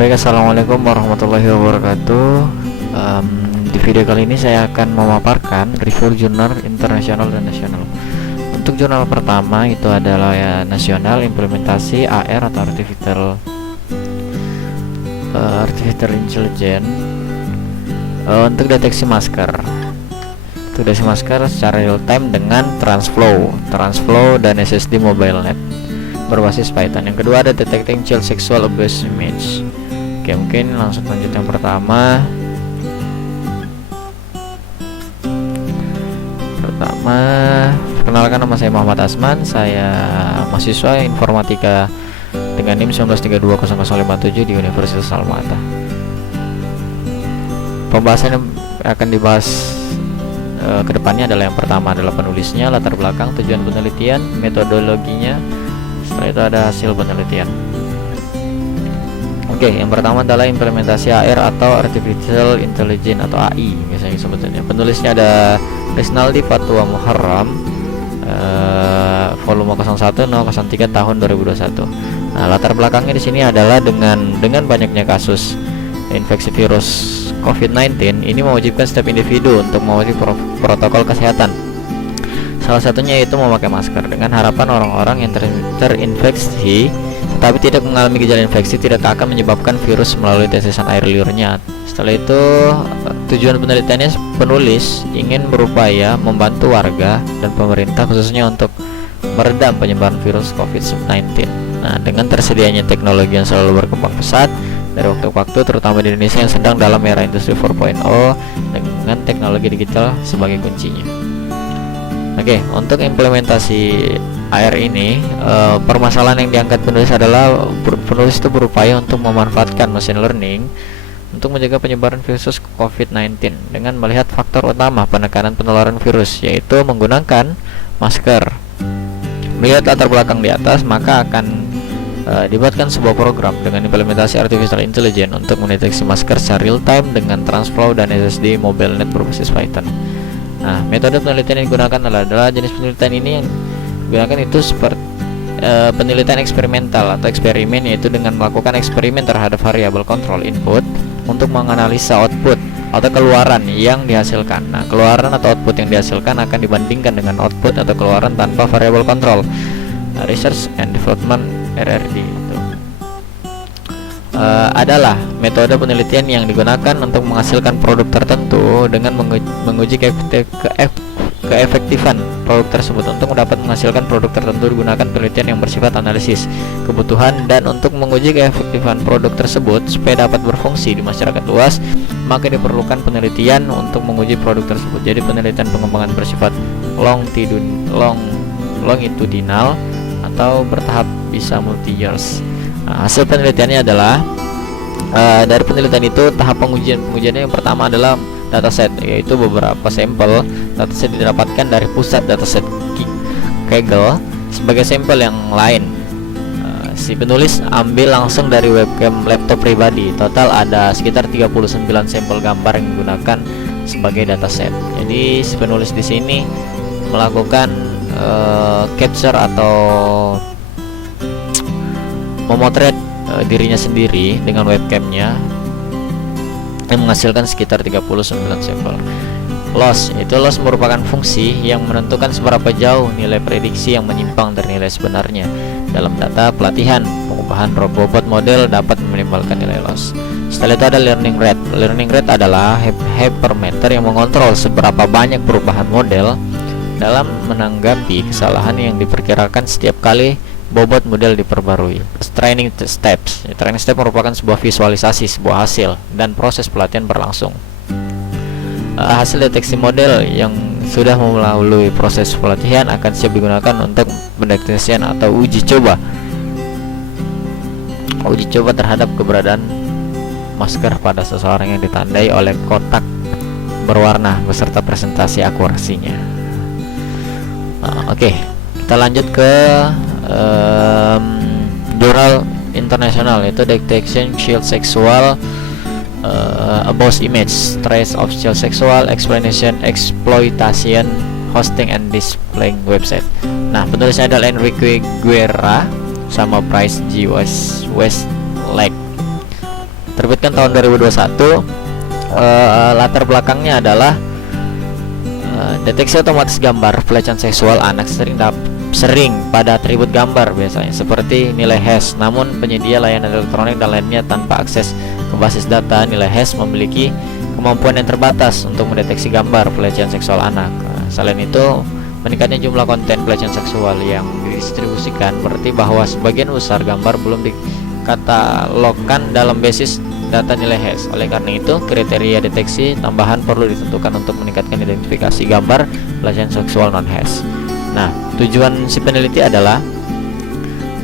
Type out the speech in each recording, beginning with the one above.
Baik, assalamualaikum warahmatullahi wabarakatuh. Di video kali ini saya akan memaparkan review jurnal internasional dan nasional. Untuk jurnal pertama itu adalah nasional implementasi AR atau artificial intelligence untuk deteksi masker. Untuk deteksi masker secara real time dengan Transflow dan SSD MobileNet berbasis Python. Yang kedua ada detecting child sexual abuse image. Oke, mungkin langsung lanjut yang pertama. Perkenalkan, nama saya Muhammad Asman. Saya mahasiswa informatika dengan NIM 19320057 di Universitas Alma-Ata. Pembahasan yang akan dibahas kedepannya adalah yang pertama adalah penulisnya, latar belakang, tujuan penelitian, metodologinya. Setelah itu ada hasil penelitian. Oke, yang pertama adalah implementasi AR atau Artificial Intelligence atau AI biasanya sebetulnya. Penulisnya ada Riznaldi Fatwa Muharram, volume 01/03 tahun 2021. Nah, latar belakangnya di sini adalah dengan banyaknya kasus infeksi virus COVID-19 ini mewajibkan setiap individu untuk mematuhi protokol kesehatan. Salah satunya yaitu memakai masker, dengan harapan orang-orang yang terinfeksi tapi tidak mengalami gejala infeksi tidak akan menyebabkan virus melalui tetesan air liurnya. Setelah itu, tujuan penelitiannya penulis ingin berupaya membantu warga dan pemerintah khususnya untuk meredam penyebaran virus COVID-19. Nah, dengan tersedianya teknologi yang selalu berkembang pesat dari waktu ke waktu, terutama di Indonesia yang sedang dalam era industri 4.0 dengan teknologi digital sebagai kuncinya. Oke, untuk implementasi AR ini, permasalahan yang diangkat penulis adalah penulis itu berupaya untuk memanfaatkan machine learning untuk menjaga penyebaran virus COVID-19 dengan melihat faktor utama penekanan penularan virus, yaitu menggunakan masker. Melihat latar belakang di atas, maka akan dibuatkan sebuah program dengan implementasi artificial intelligence untuk mendeteksi masker secara real time dengan Transflow dan SSD MobileNet berbasis Python. Nah, metode penelitian yang digunakan adalah jenis penelitian ini yang digunakan itu seperti penelitian eksperimental atau eksperimen, yaitu dengan melakukan eksperimen terhadap variabel kontrol input untuk menganalisa output atau keluaran yang dihasilkan. Nah, keluaran atau output yang dihasilkan akan dibandingkan dengan output atau keluaran tanpa variabel kontrol. Research and Development RRD itu adalah metode penelitian yang digunakan untuk menghasilkan produk tertentu dengan menguji keefektifan produk tersebut. Untuk dapat menghasilkan produk tertentu digunakan penelitian yang bersifat analisis kebutuhan, dan untuk menguji keefektifan produk tersebut supaya dapat berfungsi di masyarakat luas, maka diperlukan penelitian untuk menguji produk tersebut. Jadi penelitian pengembangan bersifat longitudinal atau bertahap, bisa multi years. Nah, hasil penelitiannya adalah dari penelitian itu tahap pengujiannya yang pertama adalah dataset, yaitu beberapa sampel dataset didapatkan dari pusat dataset Kaggle sebagai sampel yang lain. Si penulis ambil langsung dari webcam laptop pribadi. Total ada sekitar 39 sampel gambar yang digunakan sebagai dataset. Jadi si penulis di sini melakukan capture atau memotret dirinya sendiri dengan webcamnya yang menghasilkan sekitar 39 sampel. Loss merupakan fungsi yang menentukan seberapa jauh nilai prediksi yang menyimpang dari nilai sebenarnya. Dalam data pelatihan, pengubahan bobot model dapat menimbulkan nilai loss. Setelah itu ada learning rate. Learning rate adalah hypermeter yang mengontrol seberapa banyak perubahan model dalam menanggapi kesalahan yang diperkirakan setiap kali bobot model diperbarui. Training step merupakan sebuah visualisasi sebuah hasil dan proses pelatihan berlangsung. Hasil deteksi model yang sudah melalui proses pelatihan akan siap digunakan untuk pendeteksian atau uji coba terhadap keberadaan masker pada seseorang yang ditandai oleh kotak berwarna beserta presentasi akurasinya. Oke, kita lanjut ke jurnal internasional, yaitu Detection Child Sexual Abuse Image, Trace of Child Sexual Explanation, Exploitation, Hosting and Displaying Website. Nah, penulisnya adalah Enrique Guerra sama Bryce G. Westlake. terbitkan tahun 2021. Latar belakangnya adalah deteksi otomatis gambar pelecehan seksual anak sering pada atribut gambar biasanya seperti nilai hash. Namun penyedia layanan elektronik dan lainnya tanpa akses ke basis data nilai hash memiliki kemampuan yang terbatas untuk mendeteksi gambar pelecehan seksual anak. Selain itu, meningkatnya jumlah konten pelecehan seksual yang didistribusikan berarti bahwa sebagian besar gambar belum dikatalogkan dalam basis data nilai hash. Oleh karena itu, kriteria deteksi tambahan perlu ditentukan untuk meningkatkan identifikasi gambar pelecehan seksual non-hash. Nah, tujuan si peneliti adalah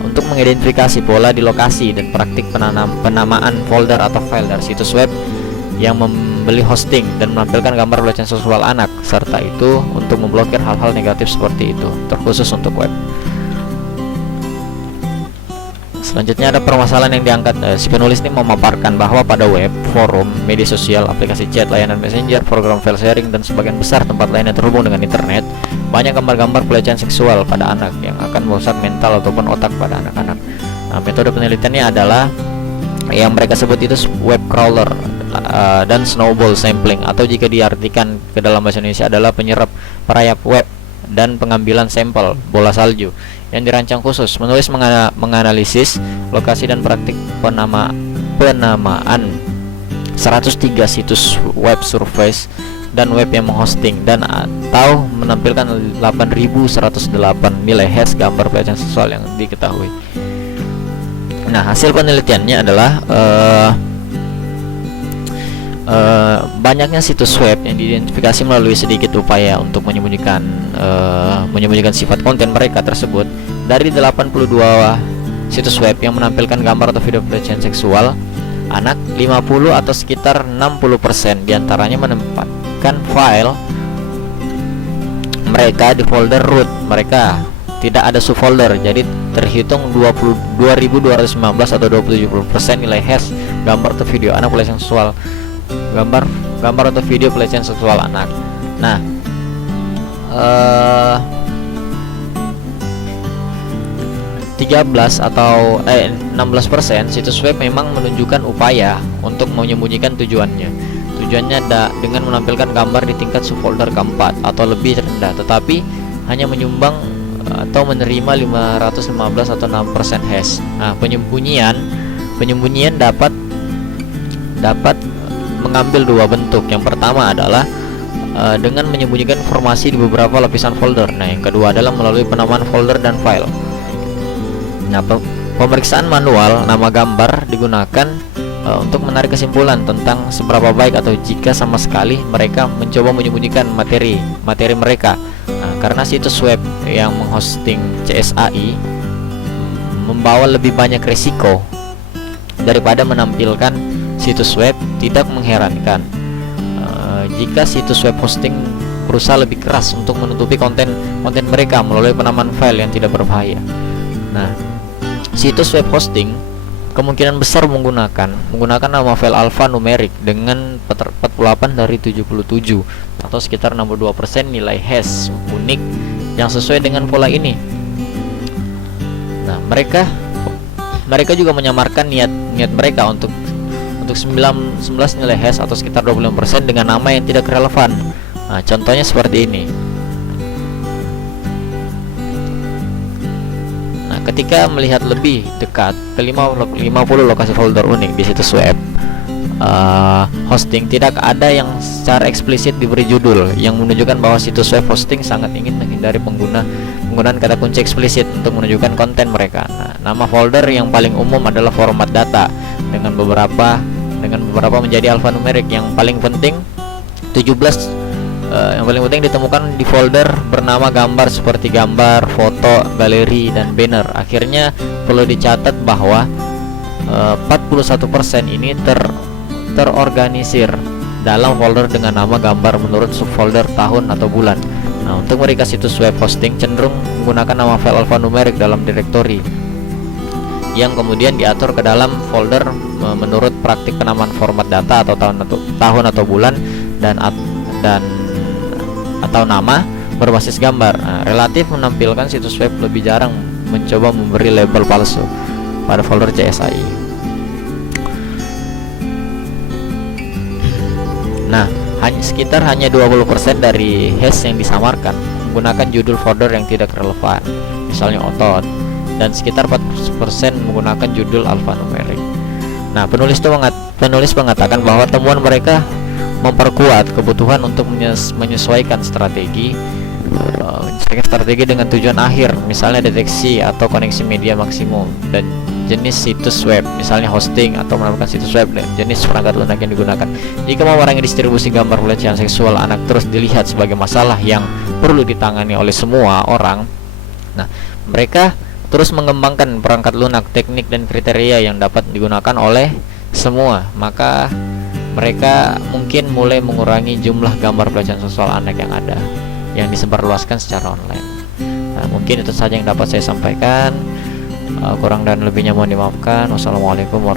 untuk mengidentifikasi pola di lokasi dan praktik penamaan folder atau file dari situs web yang membeli hosting dan menampilkan gambar pelecehan seksual anak, serta itu untuk memblokir hal-hal negatif seperti itu, terkhusus untuk web. Selanjutnya ada permasalahan yang diangkat. Si penulis ini memaparkan bahwa pada web, forum, media sosial, aplikasi chat, layanan messenger, program file sharing, dan sebagian besar tempat lain yang terhubung dengan internet, banyak gambar-gambar pelecehan seksual pada anak yang akan merusak mental ataupun otak pada anak-anak. Nah, metode penelitiannya adalah yang mereka sebut itu web crawler dan snowball sampling, atau jika diartikan ke dalam bahasa Indonesia adalah penyerap perayap web dan pengambilan sampel bola salju yang dirancang khusus. Menulis menganalisis lokasi dan praktik penamaan 103 situs web surface dan web yang menghosting dan atau menampilkan 8.108 nilai hash gambar pelecehan seksual yang diketahui. Nah, hasil penelitiannya adalah banyaknya situs web yang diidentifikasi melalui sedikit upaya untuk menyembunyikan sifat konten mereka tersebut. Dari 82 situs web yang menampilkan gambar atau video pelecehan seksual anak, 50 atau sekitar 60% diantaranya menempatkan file mereka di folder root mereka, tidak ada subfolder. Jadi terhitung 22.219 atau 27% nilai hash gambar atau video anak pelecehan seksual gambar atau video pelecehan seksual anak. Nah, 13 atau 16% situs web memang menunjukkan upaya untuk menyembunyikan tujuannya dengan menampilkan gambar di tingkat subfolder keempat atau lebih rendah, tetapi hanya menyumbang atau menerima 515 atau 6% hash. Nah, penyembunyian dapat mengambil dua bentuk. Yang pertama adalah dengan menyembunyikan informasi di beberapa lapisan folder. Nah, yang kedua adalah melalui penamaan folder dan file. Nah, pemeriksaan manual nama gambar digunakan untuk menarik kesimpulan tentang seberapa baik atau jika sama sekali mereka mencoba menyembunyikan materi mereka. Nah, karena situs web yang menghosting CSAI membawa lebih banyak risiko daripada menampilkan situs web, tidak mengherankan jika situs web hosting berusaha lebih keras untuk menutupi konten mereka melalui penamaan file yang tidak berbahaya. Nah, situs web hosting kemungkinan besar menggunakan nama file alphanumerik dengan 48 dari 77 atau sekitar 62% nilai hash unik yang sesuai dengan pola ini. Nah, mereka juga menyamarkan niat mereka untuk 19 nilai hash atau sekitar 25% dengan nama yang tidak relevan. Nah, contohnya seperti ini. Nah, ketika melihat lebih dekat ke 50 lokasi folder unik di situs web hosting, tidak ada yang secara eksplisit diberi judul yang menunjukkan bahwa situs web hosting sangat ingin menghindari penggunaan kata kunci eksplisit untuk menunjukkan konten mereka. Nah, nama folder yang paling umum adalah format data dengan beberapa menjadi alfanumerik. Yang paling penting 17 yang paling penting ditemukan di folder bernama gambar seperti gambar, foto, galeri, dan banner. Akhirnya perlu dicatat bahwa 41% ini terorganisir dalam folder dengan nama gambar menurut subfolder tahun atau bulan. Nah, untuk mereka situs web hosting cenderung menggunakan nama file alfanumerik dalam direktori yang kemudian diatur ke dalam folder menurut praktik penamaan format data atau tahun atau bulan dan atau nama berbasis gambar. Nah, relatif menampilkan situs web lebih jarang mencoba memberi label palsu pada folder CSI. Nah, sekitar hanya 20% dari hash yang disamarkan menggunakan judul folder yang tidak relevan, misalnya otot, dan sekitar 40% menggunakan judul alfanumerik. Nah, penulis mengatakan bahwa temuan mereka memperkuat kebutuhan untuk menyesuaikan strategi dengan tujuan akhir, misalnya deteksi atau koneksi media maksimum, dan jenis situs web, misalnya hosting atau menampilkan situs web, dan jenis perangkat lunak yang digunakan. Jika memerangi distribusi gambar pelecehan seksual anak terus dilihat sebagai masalah yang perlu ditangani oleh semua orang, nah mereka terus mengembangkan perangkat lunak, teknik dan kriteria yang dapat digunakan oleh semua. Maka mereka mungkin mulai mengurangi jumlah gambar pelecehan seksual anak yang ada, yang disebarluaskan secara online. Nah, mungkin itu saja yang dapat saya sampaikan. Kurang dan lebihnya mohon dimaafkan. Wassalamualaikum warahmatullahi wabarakatuh.